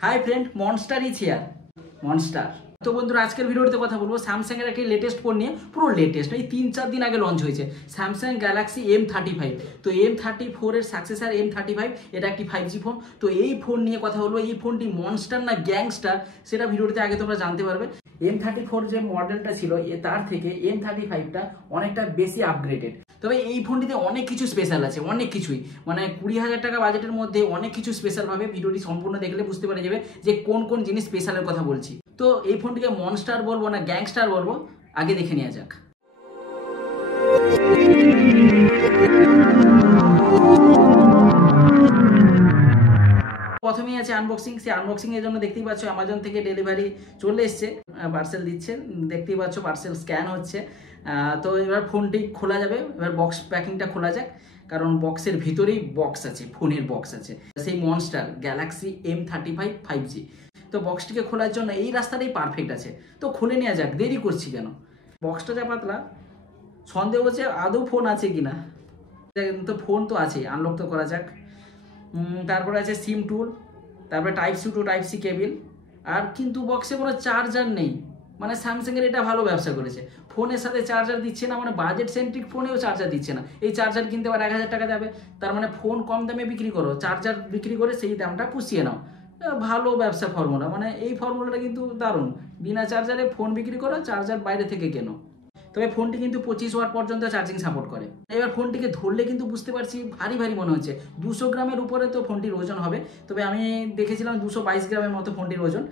High friend monster is here monster. तो बंधुरा आजकल भिडियोते कथा बोलबो सैमसांग एर एक लेटेस्ट फोन निये पुरो लेटेस्ट এই 3-4 दिन आगे लॉन्च হয়েছে স্যামসাং গ্যালাক্সি M35। তো M34 এর সাকসেসর M35 এটা একটি 5G ফোন। তো এই ফোন নিয়ে কথা বলবো, এই ফোনটি মনস্টার না গ্যাংস্টার সেটা ভিডিওতে আগে তোমরা জানতে পারবে। M34 যে মডেলটা ছিল তার থেকে M35টা অনেকটা বেশি আপগ্রেডেড। তবে এই ফোনটিতে অনেক কিছু স্পেশাল আছে, অনেক কিছুই, মানে 20,000 টাকা বাজেটের মধ্যে অনেক কিছু স্পেশাল ভাবে ভিডিওটি সম্পূর্ণ দেখলে বুঝতে পারা যাবে যে কোন কোন জিনিস স্পেশালের কথা বলছি। তো এই ফোনটিকে মনস্টার বলবো না গ্যাংস্টার বলবো আগে দেখে নেওয়া যাক। প্রথমেই আছে আনবক্সিং। সেই আনবক্সিং এর জন্য দেখতেই পাচ্ছ অ্যামাজন থেকে ডেলিভারি চলে এসছে, পার্সেল দিচ্ছে, দেখতেই পাচ্ছ পার্সেল স্ক্যান হচ্ছে। তো এবার ফোনটি খোলা যাবে। এবার বক্স প্যাকিংটা খোলা যাক, কারণ বক্সের ভিতরেই বক্স আছে, ফোনের বক্স আছে, সেই মনস্টার গ্যালাক্সি M35 5G। তো বক্সটিকে খোলার জন্য এই রাস্তাটাই পারফেক্ট আছে। তো খুলে নেওয়া যাক, দেরি করছি কেন। বক্সটা যা পাতলা, সন্দেহ হচ্ছে আদৌ ফোন আছে কিনা। তো ফোন তো আছে, আনলক তো করা যাক। তারপরে আছে সিম টুল, তারপরে type C to type C cable. আর কিন্তু বক্সে কোনো চার্জার নেই, মানে স্যামসাংয়ের এটা ভালো ব্যবসা করেছে, ফোনের সাথে চার্জার দিচ্ছে না, মানে বাজেট সেন্ট্রিক ফোনেও চার্জার দিচ্ছে না। এই চার্জার কিনতে আবার 1,000 টাকা যাবে, তার মানে ফোন কম দামে বিক্রি করো, চার্জার বিক্রি করে সেই দামটা পুষিয়ে নাও। ভালো ব্যবসা ফর্মুলা, মানে এই ফর্মুলাটা কিন্তু দারুণ। বিনা চার্জারে ফোন বিক্রি করো, চার্জার বাইরে থেকে কেনো। তবে ফোনটি কিন্তু 25 ওয়াট পর্যন্ত চার্জিং সাপোর্ট করে। এবার ফোনটিকে ধরলে কিন্তু বুঝতে পারছি ভারী ভারী মনে হচ্ছে। 200 গ্রামের উপরে তো ফোনটির ওজন হবে, তবে আমি দেখেছিলাম 222 গ্রামের মতো ফোনটির ওজন।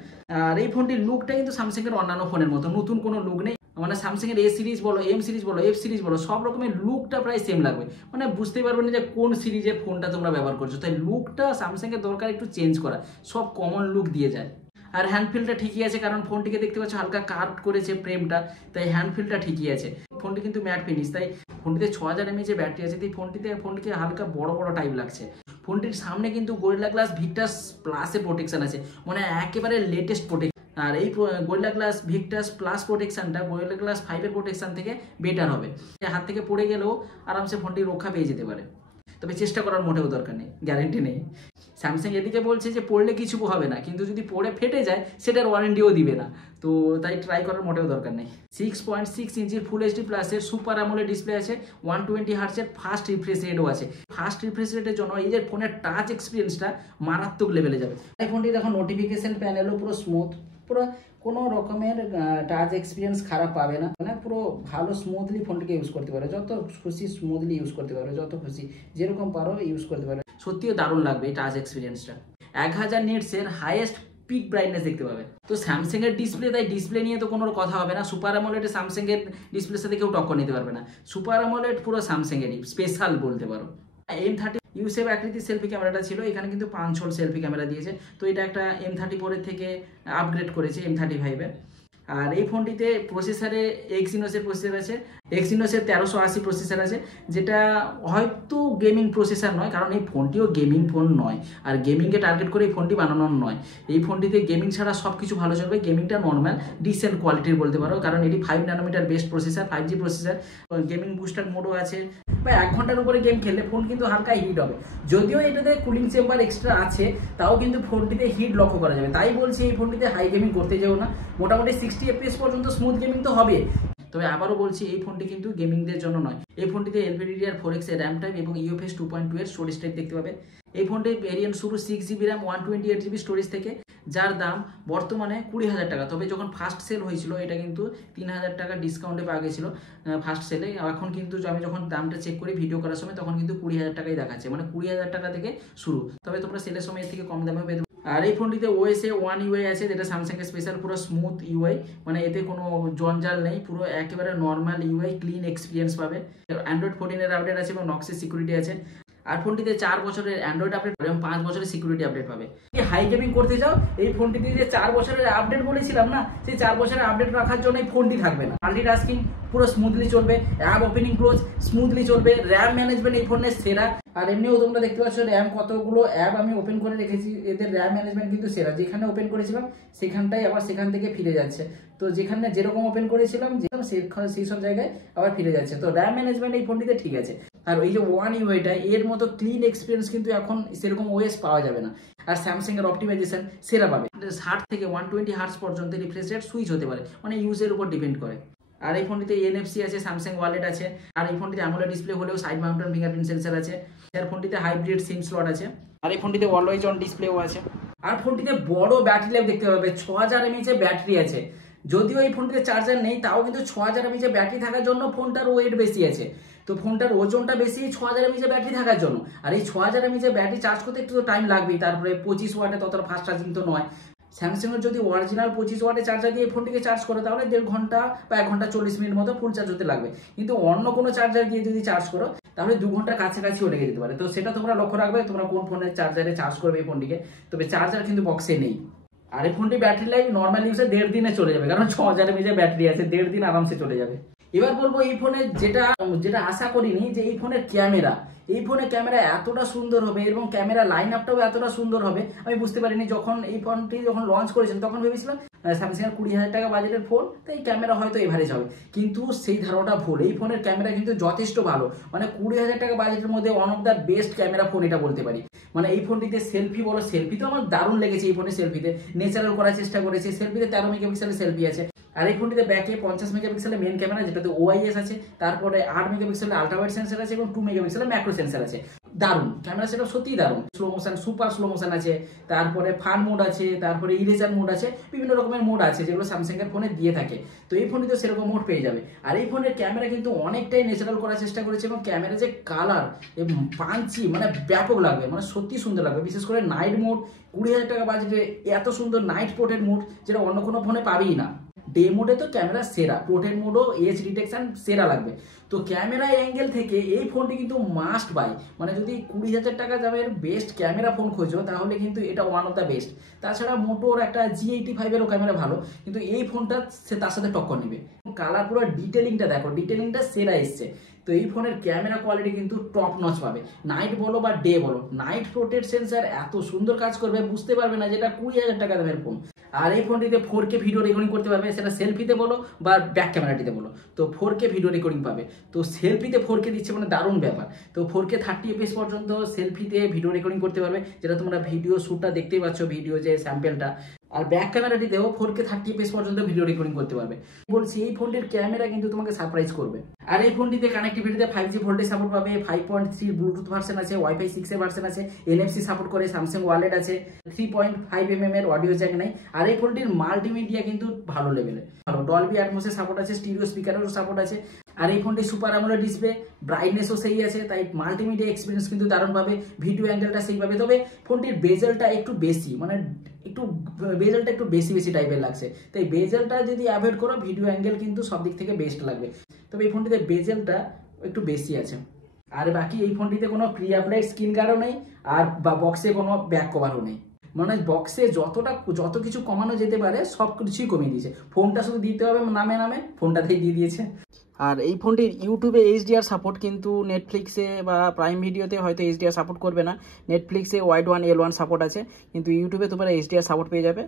আর এই ফোনটির লুকটা কিন্তু স্যামসাংয়ের অন্যান্য ফোনের মতো, নতুন কোনো লুক নেই। মানে স্যামসাংয়ের A সিরিজ বলো, M সিরিজ বলো, F সিরিজ বলো, সব রকমের লুকটা প্রায় সেম লাগবে, মানে বুঝতে পারবে না যে কোন সিরিজের ফোনটা তোমরা ব্যবহার করছো। তাই লুকটা স্যামসাংয়ের দরকার একটু চেঞ্জ করা, সব কমন লুক দিয়ে যায়। আর হ্যান্ডফিলটা ঠিকই আছে, কারণ ফোনটিকে দেখতে পাচ্ছ হালকা কাট করেছে ফ্রেমটা, তাই হ্যান্ডফিলটা ঠিকই আছে। ফোনটি কিন্তু ম্যাট ফিনিশ, তাই ফোনটিতে 6000 mAh ব্যাটারি আছে, তাই ফোনটিকে হালকা বড় বড় টাইপ লাগছে। ফোনটির সামনে কিন্তু গরিলা গ্লাস ভিক্টাস প্লাসের প্রোটেকশন আছে, মানে একেবারে লেটেস্ট প্রোটেকশন। আর এই গরিলা গ্লাস ভিক্টাস প্লাস প্রোটেকশনটা গরিলা গ্লাস 5-এর প্রোটেকশন থেকে বেটার হবে। হাত থেকে পড়ে গেলেও আরামসে ফোনটি রক্ষা পেয়ে যেতে পারে, তবে চেষ্টা করার মোটেও দরকার নেই, গ্যারেন্টি নেই। স্যামসাং এদিকে বলছে যে পড়লে কিছু হবে না, কিন্তু যদি পড়ে ফেটে যায় সেটার ওয়ারেন্টিও দিবে না, তো তাই ট্রাই করার মোটেও দরকার নেই। 6.6 ইঞ্চির ফুল এইচডি প্লাসের সুপার অ্যামোলেড ডিসপ্লে আছে, 120 হার্টজের ফাস্ট রিফ্রেশ রেটও আছে। ফাস্ট রিফ্রেশ রেটের জন্য এই যে ফোনের টাচ এক্সপিরিয়েন্সটা মারাত্মক লেভেলে যাবে। এই ফোনটি দেখো নোটিফিকেশন প্যানেলও পুরো স্মুথ, পুরো কোনো রকমের টাচ এক্সপিরিয়েন্স খারাপ পাবে না, মানে পুরো ভালো স্মুথলি ফোনটিকে ইউজ করতে পারো, যত খুশি স্মুথলি ইউজ করতে পারো, যত খুশি যেরকম পারো ইউজ করতে পারো। সত্যিও দারুণ লাগবে এই টাচ এক্সপিরিয়েন্সটা। 1000 নিটসের হাইয়েস্ট পিক ব্রাইটনেস দেখতে পাবে। তো স্যামসাং এর ডিসপ্লে, তাই ডিসপ্লে নিয়ে তো কোনো কথা হবে না। সুপার অ্যামোলেড স্যামসাং এর ডিসপ্লের সাথে কেউ টক্কর নিতে পারবে না। সুপার অ্যামোলেড পুরো স্যামসাং এরই স্পেশাল বলতে পারো। M30 ইউসেফ আকৃতির সেলফি ক্যামেরাটা ছিল, এখানে কিন্তু 5 হোল সেলফি ক্যামেরা দিয়েছে। তো এটা একটা M34 এর থেকে আপগ্রেড করেছে M35 এর। আর এই ফোনটিতে প্রসেসরে এক্সিনোসের প্রসেসর আছে, এক্সিনোসের 1380 প্রসেসর আছে, যেটা হয়তো গেমিং প্রসেসর নয়, কারণ এই ফোনটিও গেমিং ফোন নয়, আর গেমিংকে টার্গেট করে এই ফোনটি বানানো নয়। এই ফোনটিতে গেমিং ছাড়া সব কিছু ভালো চলবে, গেমিংটা নর্মাল ডিসেন্ট কোয়ালিটির বলতে পারো, কারণ এটি 5 nanometre best processor, 5G processor. Gaming booster মোডও আছে। বা 1 ঘন্টার উপরে গেম খেললে ফোন কিন্তু হালকা হিট হবে, যদিও এটাতে কুলিং চেম্বার এক্সট্রা আছে, তাও কিন্তু ফোনটিতে হিট লক্ষ্য করা যাবে। তাই বলছি এই ফোনটিতে হাই গেমিং করতে যাও না, মোটামুটি 60 FPS পর্যন্ত স্মুথ গেমিং তো হবে। তবে আবারও বলছি এই ফোনটি কিন্তু গেমিংদের জন্য নয়। এই ফোনটিতে LPDDR4X এর র্যাম টাইপ এবং UFS 2.2 এর স্টোরেজ টাইপ দেখতে পাবে। এই ফোনটির ভেরিয়েন্ট শুরু 6GB র্যাম 128GB স্টোরেজ থেকে, যার দাম বর্তমানে 20,000 টাকা। তবে যখন ফার্স্ট সেল হয়েছিল এটা কিন্তু 3,000 টাকা ডিসকাউন্টে পাওয়া গেছিলো ফার্স্ট সেলে। এখন কিন্তু আমি যখন দামটা চেক করি ভিডিও করার সময়, তখন কিন্তু 20,000 টাকাই দেখাচ্ছে, মানে 20,000 টাকা থেকে শুরু। তবে তোমরা সেলের সময় এর থেকে কম দামেও পেতে। আর এই ফোনটিতে OS One UI আছে, যেটা স্যামসাং এর স্পেশাল, পুরো স্মুথ UI, মানে এতে কোনো জঞ্জাল নেই, পুরো একেবারে নর্মাল UI, ক্লিন এক্সপিরিয়েন্স পাবে। অ্যান্ড্রয়েড 14 এর আপডেট আছে এবং নক্সের সিকিউরিটি আছে। আর ফোনটিতে 4 বছরের অ্যান্ড্রয়েড আপডেট এবং 5 বছরের সিকিউরিটি আপডেট পাবে। হাই গেমিং করতে যাও, এই ফোনটিতে যে 4 বছরের আপডেট বলেছিলাম না, সেই 4 বছরের আপডেট রাখার জন্য এই ফোনটি থাকবে না। মাল্টিটাস্কিং পুরো স্মুথলি চলবে, অ্যাপ ওপেনিং ক্লোজ স্মুথলি চলবে, র্যাম ম্যানেজমেন্ট এই ফোনের সেরা। আর এমনিও তোমরা দেখতে পাচ্ছ র্যাম কতগুলো অ্যাপ আমি ওপেন করে রেখেছি, এদের র্যাম ম্যানেজমেন্ট কিন্তু সেরা। যেখানে ওপেন করেছিলাম সেখানটাই আবার সেখান থেকে ফিরে যাচ্ছে, তো যেখানে যেরকম ওপেন করেছিলাম সেই সব জায়গায় আবার ফিরে যাচ্ছে। তো র্যাম ম্যানেজমেন্ট এই ফোনটিতে ঠিক আছে। আর এই যে ওয়ান ইউআইটা এর মতো ক্লিন এক্সপিরিয়েন্স কিন্তু এখন সেরকম ওএস পাওয়া যাবে না। আর স্যামসাং এর অপটিমাইজেশন সেরা পাবে, 60 থেকে 120 হার্টজ পর্যন্ত রিফ্রেশ রেট সুইচ হতে পারে, মানে ইউজের উপর ডিপেন্ড করে। আর এই ফোনটিতে এনএফসি আছে, স্যামসাং ওয়ালেট আছে, আর এই ফোনটিতে অ্যামোলেড ডিসপ্লে হলেও সাইড মাউন্টেন ফিঙ্গারপ্রিন্ট সেন্সর আছে। আর ফোনটিতে হাইব্রিড সিম স্লট আছে, আর এই ফোনটিতে অলওয়েজ অন ডিসপ্লেও আছে। আর ফোনটিতে বড় ব্যাটারি লাইফ দেখতে পাবে, 6000 mAh এর ব্যাটারি আছে। যদিও এই ফোনটিতে চার্জার নেই, তাও কিন্তু 6000 mAh ব্যাটারি থাকার জন্য ফোনটার ওয়েট বেশি আছে, তো ফোনটার ওজনটা বেশি 6000 mAh ব্যাটারি থাকার জন্য। আর এই 6000 mAh ব্যাটারি চার্জ করতে একটু টাইম লাগবেই, তারপরে 25 ওয়াটে ততটা ফাস্ট চার্জিং তো নয়। স্যামসাং এর যদি অরিজিনাল 25 ওয়াটে চার্জার দিয়ে ফোনটিকে চার্জ করো তাহলে 1.5 ঘন্টা বা 1 ঘন্টা 40 মিনিট মতো ফুল চার্জ হতে লাগবে, কিন্তু অন্য কোনো চার্জার দিয়ে যদি চার্জ করো তাহলে 2 ঘন্টার কাছাকাছিও লেগে যেতে পারে। তো সেটা তোমরা লক্ষ্য রাখবে তোমরা কোন ফোনের চার্জারে চার্জ করবে এই ফোনটিকে। তবে চার্জার কিন্তু বক্সে নেই। আর এই ফোনটি ব্যাটারি লাইফ নর্মাল ইউজে 1.5 দিনে চলে যাবে, কারণ 6000 mAh ব্যাটারি আছে, 1.5 দিন আরামসে চলে যাবে। এবার বলবো এই ফোনের যেটা আশা করিনি, যে এই ফোনের ক্যামেরা, এই ফোনের ক্যামেরা এতটা সুন্দর হবে এবং ক্যামেরা লাইন আপটাও এতটা সুন্দর হবে আমি বুঝতে পারিনি। যখন এই ফোনটি লঞ্চ করেছেন তখন ভেবেছিলাম স্যামসাং এর 20,000 টাকা বাজেটের ফোন, তো এই ক্যামেরা হয়তো এভারেজ হবে, কিন্তু সেই ধারণাটা ভুল। এই ফোনের ক্যামেরা কিন্তু যথেষ্ট ভালো, মানে 20,000 টাকা বাজেটের মধ্যে one of the best camera phone এটা বলতে পারি। মানে এই ফোনটিতে সেলফি বলো, সেলফি তো আমার দারুণ লেগেছে। এই ফোনের সেলফিতে ন্যাচারাল করার চেষ্টা করেছে, সেলফিতে 13 মেগাপিক্সেলের সেলফি আছে। আর এই ফোনটিতে ব্যাকে 50 মেগাপিক্সেলের মেন ক্যামেরা, যেটাতে ওআইএস আছে, তারপরে 8 মেগাপিক্সেলের আল্ট্রা ওয়াইড সেন্সর আছে এবং 2 মেগাপিক্সেলের ম্যাক্রো সেন্সর আছে। দারুণ ক্যামেরা সেটা, সত্যিই দারুণ। Slow motion, super slow motion আছে, তারপরে ফান মোড আছে, তারপরে ইরেজার মোড আছে, বিভিন্ন রকমের মোড আছে যেগুলো স্যামসাং এর ফোনে দিয়ে থাকে। তো এই ফোনটিতে সেরকম মোড পেয়ে যাবে। আর এই ফোনের ক্যামেরা কিন্তু অনেকটাই ন্যাচারাল করার চেষ্টা করেছে এবং ক্যামেরা যে কালার এবং পাঞ্চি, মানে ব্যাপক লাগবে, মানে সত্যি সুন্দর লাগবে। বিশেষ করে নাইট মোড, 20,000 টাকা বাজেটে এত সুন্দর নাইট পোর্ট্রেট মোড যেটা অন্য কোনো ফোনে পাবেই না। ডে মোডে তো ক্যামেরা সেরা, পোর্ট্রেট মোডও এজ ডিটেকশন সেরা লাগবে। তো ক্যামেরা অ্যাঙ্গেল থেকে এই ফোনটি কিন্তু মাস্ট বাই, মানে যদি 20,000 টাকা দামের বেস্ট ক্যামেরা ফোন খোঁজো তাহলে কিন্তু এটা ওয়ান অফ দ্য বেস্ট। তাছাড়া মোটোর একটা G85-এরও ক্যামেরা ভালো, কিন্তু এই ফোনটা সে তার সাথে টক্কর নেবে। কালার পুরো ডিটেলিংটা দেখো, ডিটেলিংটা সেরা এসছে। তো এই ফোনের ক্যামেরা কোয়ালিটি কিন্তু টপ নচ পাবে, নাইট বলো বা ডে বলো। নাইট পোর্ট্রেট সেন্সর এত সুন্দর কাজ করবে বুঝতে পারবে না যেটা 20,000 টাকা দামের ফোন। আর এই ফোনটিতে 4K ভিডিও রেকর্ডিং করতে পারবে, সেটা সেলফিতে বলো বা ব্যাক ক্যামেরাটিতে বলো, তো 4K ভিডিও রেকর্ডিং পাবে। তো সেলফিতে 4K দিচ্ছে, মানে দারুণ ব্যাপার। তো 4K 30 FPS পর্যন্ত সেলফিতে ভিডিও রেকর্ডিং করতে পারবে, যেটা তোমরা ভিডিও শ্যুটটা দেখতেই পাচ্ছ, ভিডিও যে স্যাম্পেলটা। আর ব্যাক ক্যামেরাটিতেও 4K 30 FPS পর্যন্ত ভিডিও রেকর্ডিং করতে পারবে। বলছি এই ফোনটির ক্যামেরা কিন্তু তোমাকে সারপ্রাইজ করবে। আর এই ফোনটিতে কানেক্টিভিটিতে 5G ভোল্টেজ সাপোর্ট পাবে, 5.3 ব্লুটুথ ভার্সন আছে, ওয়াইফাই 6 এর ভার্সন আছে, NFC সাপোর্ট করে, স্যামসাং ওয়ালেট আছে, 3.5 mm এর অডিও জ্যাক নাই। আর এই ফোনটির মাল্টিমিডিয়া কিন্তু ভালো লেভেলে, ভালো ডলবি অ্যাটমসের সাপোর্ট আছে, স্টিরিও স্পিকারেরও সাপোর্ট আছে। আর এই ফোনটি সুপার অ্যামোলেড ডিসপ্লে, ব্রাইটনেসও সেই আছে, তাই মাল্টিমিডিয়া এক্সপিরিয়েন্স কিন্তু দারুণ পাবে, ভিডিও অ্যাঙ্গেলটা সেই পাবে। তবে ফোনটির বেজেলটা একটু বেশি, মানে বেজেলটা একটু বেশি টাইপের লাগছে, তাই বেজেলটা যদি অ্যাভয়েড করো ভিডিও অ্যাঙ্গেল কিন্তু সব দিক থেকে বেস্ট লাগবে। তবে এই ফোনটিতে বেজেলটা একটু বেশি আছে। আর বাকি এই ফোনটিতে কোনো প্রি অ্যাপ্লাইড স্ক্রিন গার্ডও নেই, আর বা বক্সে কোনো ব্যাক কভারও নেই। মানে বক্সে যত কিছু কমানো যেতে পারে সব কিছুই কমিয়ে দিয়েছে। ফোনটা শুধু দিতে হবে নামে ফোনটাতেই দিয়ে দিয়েছে। আর এই ফোনটির ইউটিউবে HDR সাপোর্ট, কিন্তু নেটফ্লিক্সে বা প্রাইম ভিডিওতে হয়তো HDR সাপোর্ট করবে না। নেটফ্লিক্সে ওয়াইড 1 L1 সাপোর্ট আছে, কিন্তু ইউটিউবে তোমরা HDR সাপোর্ট পেয়ে যাবে।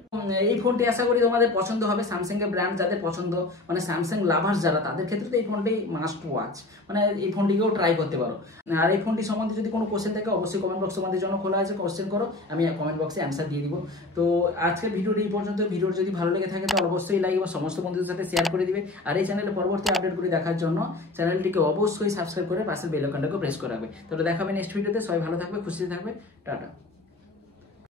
এই ফোনটি আশা করি তোমাদের পছন্দ হবে। স্যামসাং এর ব্র্যান্ড যাদের পছন্দ, মানে স্যামসাং লাভার্স যারা, তাদের ক্ষেত্রে তো এই ফোনটি মাস্ট ওয়াচ, মানে এই ফোনটিকেও ট্রাই করতে পারো। আর এই ফোনটি সম্বন্ধে যদি কোনো কোশ্চেন থাকে অবশ্যই কমেন্ট বক্স তোমাদের জন্য খোলা আছে, কোশ্চেন করো, আমি কমেন্ট বক্সে অ্যান্সার দিয়ে দিব। তো আজকের ভিডিওটি এই পর্যন্ত। ভিডিওর যদি ভালো লেগে থাকে তো অবশ্যই লাইক এবং সমস্ত বন্ধুদের সাথে শেয়ার করে দিবে। আর এই চ্যানেলে পরবর্তী আপডেটগুলি দেখার জন্য চ্যানেলটিকে অবশ্যই সাবস্ক্রাইব করে পাশের বেল আইকনটাকে প্রেস করে রাখবে। তাহলে দেখা হবে নেক্সট ভিডিওতে। সবাই ভালো থাকবে, খুশি থাকবে, টাটা।